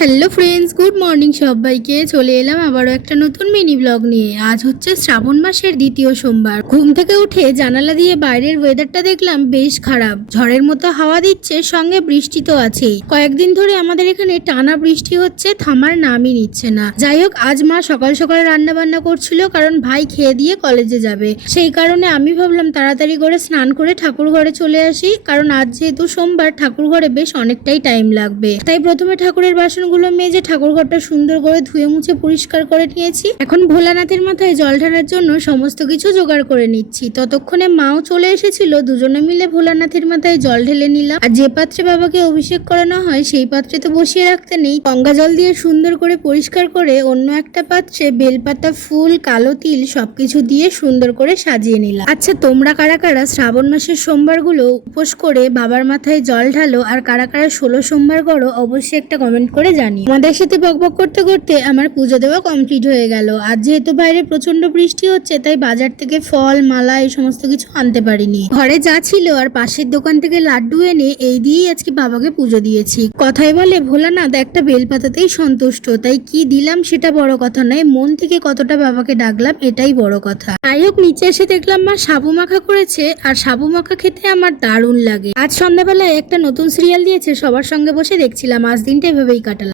Hello friends, good morning সবাইকে। চলে এলাম আবারও একটা নতুন মিনি ব্লগ নিয়ে। আজ হচ্ছে শ্রাবণ মাসের দ্বিতীয় সোমবার। ঘুম থেকে উঠে জানালা দিয়ে বাইরের ওয়েদারটা দেখলাম বেশ খারাপ, ঝড়ের মতো হাওয়া দিচ্ছে, সঙ্গে বৃষ্টি তো আছেই। কয়েকদিন ধরে আমাদের এখানে টানা বৃষ্টি হচ্ছে, থামার নামই নিচ্ছে না। যাই হোক, আজ মা সকাল সকাল রান্না বান্না করছিল, কারণ ভাই খেয়ে দিয়ে কলেজে যাবে। সেই কারণে আমি ভাবলাম তাড়াতাড়ি করে স্নান করে ঠাকুর ঘরে চলে আসি, কারণ আজ যেহেতু সোমবার ঠাকুর ঘরে বেশ অনেকটাই টাইম লাগবে। তাই প্রথমে ঠাকুরের বাসনগুলো মেজে ঠাকুর ঘরটা সুন্দর করে ধুয়ে মুছে পরিষ্কার করে নিয়েছি। এখন ভোলানাথের মাথায় জল ঢালার জন্য সমস্ত কিছু জোগাড় করে নিচ্ছি। ততক্ষণে মাও চলে এসেছিল, দুজনে মিলে ভোলানাথের মাথায় জল ঢেলে নিলাম। আর যে পাত্রে বাবাকে অভিষেক করানো হয় সেই পাত্রে তো বসিয়ে রাখতে নেই, গঙ্গা জল দিয়ে সুন্দর করে পরিষ্কার করে অন্য একটা পাত্রে বেলপাতা, ফুল, কালো তিল সবকিছু দিয়ে সুন্দর করে সাজিয়ে নিলাম। আচ্ছা, তোমরা কারা কারা শ্রাবণ মাসের সোমবারগুলো উপোস করে বাবার মাথায় জল ঢালো আর কারা কারা 16 সোমবার করো, অবশ্যই একটা কমেন্ট করে জানি। আমাদের সাথে বকবক করতে করতে আমার পুজো দেওয়া কমপ্লিট হয়ে গেল। আর যেহেতু বাইরে প্রচন্ড বৃষ্টি হচ্ছে, তাই বাজার থেকে ফল, মালা এই সমস্ত কিছু আনতে পারিনি। ঘরে যা ছিল আর পাশের দোকান থেকে লাড্ডু এনে এই দিয়েই আজকে বাবাকে পুজো দিয়েছি। কথাই বলে ভোলানাথ একটা বেলপাতাতেই সন্তুষ্ট, তাই কি দিলাম সেটা বড় কথা নয়, মন থেকে কতটা বাবাকে ডাকলাম এটাই বড় কথা। যাই হোক, নিচে এসে দেখলাম মা সাবু মাখা করেছে, আর সাবু মাখা খেতে আমার দারুণ লাগে। আজ সন্ধ্যাবেলায় একটা নতুন সিরিয়াল দিয়েছে, সবার সঙ্গে বসে দেখছিলাম। আজ দিনটা এভাবেই কাটালাম।